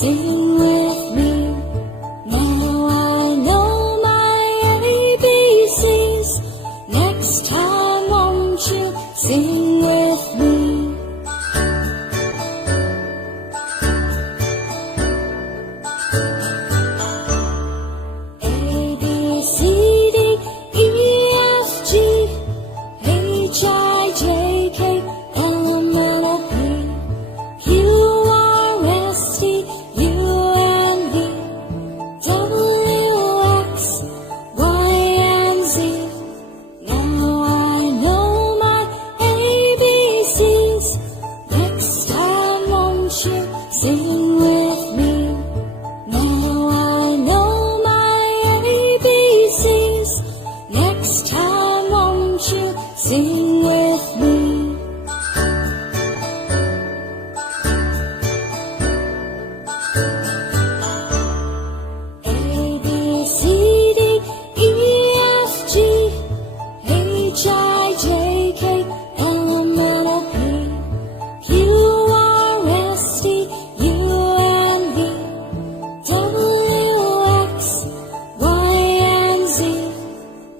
Sing with me. Now I know my ABCs. Next time won't you sing with me? A, B, C, D, E, F, G, H, I, J, K, L, M, N, O, P, Q, R, S, T, U, N, V, W, X, Y, and Z. Now I know my ABCs. Next time won't you sing with me? Now I know my ABCs. Next time won't you sing with me? A, B, C, D, E, F, G, H, I, J, K, L, M, N, O, P, Q, R, S, T, U, N, V, W, X, Y, and Z.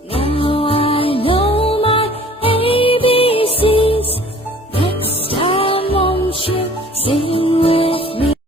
Now I know my ABCs. Next time won't you sing